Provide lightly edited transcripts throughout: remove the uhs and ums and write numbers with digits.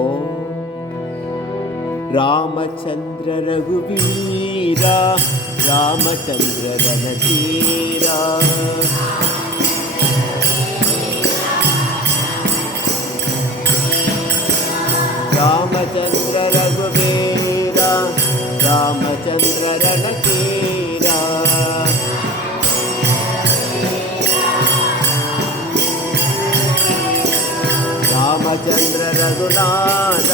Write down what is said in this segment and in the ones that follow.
ಓ ರಾಮಚಂದ್ರ ರಘುವೀರ, ರಾಮಚಂದ್ರ ರಣಧೀರ, ರಾಮಚಂದ್ರ ರಘುವೀರ, ರಾಮಚಂದ್ರ ರಣಧೀರ, ರಾಮಚಂದ್ರ ರಘುನಾಥ,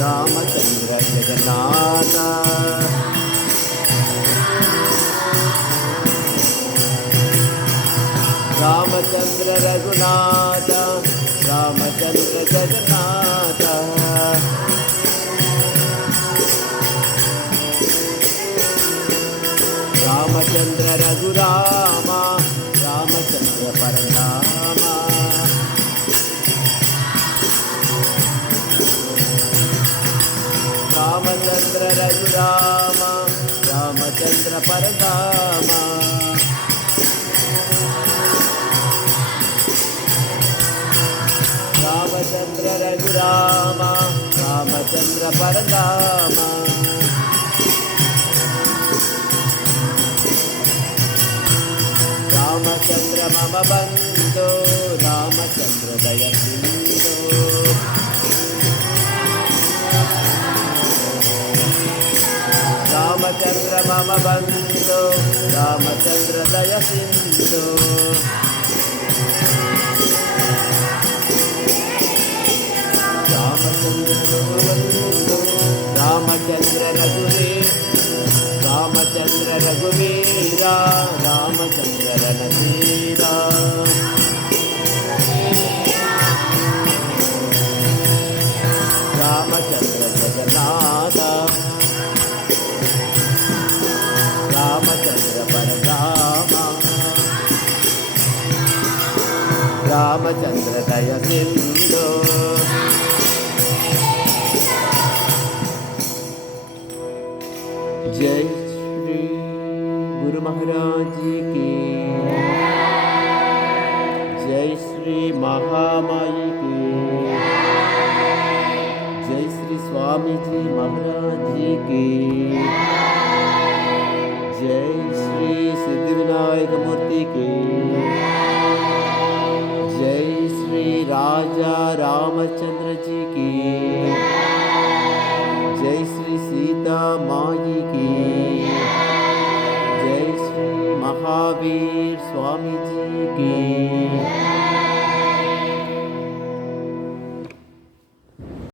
ರಾಮಚಂದ್ರ ಜಗನ್ನಾಥ, ರಾಮಚಂದ್ರ ರಘುನಾಥ, ರಾಮಚಂದ್ರ ಜಗನ್ನಾಥ, ರಾಮಚಂದ್ರ ರಘುರಾಮ, ರಾಮಚಂದ್ರ ಪರನಾಮ, ರಾಮಚಂದ್ರ ರಘುರಾಮ, ರಾಮಚಂದ್ರ ಪರನಾಮ, ರಾಮಚಂದ್ರ ರಘುರಾಮ, ರಾಮಚಂದ್ರ ಪರನಾಮ, ರಾಮಚಂದ್ರ ಮಮ ಬಂಧು, ರಾಮಚಂದ್ರ ದಯ ಸಿಂಧು, ರಾಮಚಂದ್ರ ಮಮ ಬಂಧು, ರಾಮಚಂದ್ರ ದಯ ಸಿಂಧು, ರಾಮಚಂದ್ರ ರಘುವಂದು, ರಾಮಚಂದ್ರ ರಘುವೀರ, ರಾಮಚಂದ್ರ ರಘುವೀರ, ರಾಮಚಂದ್ರ ರಣಧೀರ, ರಾಮಚಂದ್ರ ಜಗನ್ನಾಥ, ರಾಮಚಂದ್ರ ಪರಧಾಮ, ರಾಮಚಂದ್ರ ದಯ ಸಿಂಧು. जय श्री गुरु महाराज की, जय श्री महामाई की, जय श्री स्वामी जी महाराज जी की, जय श्री सिद्धिविनायक मूर्ति की, जय श्री राजा रामचंद्र जी की, जय श्री सीता माई की, जय श्री महावीर स्वामी जी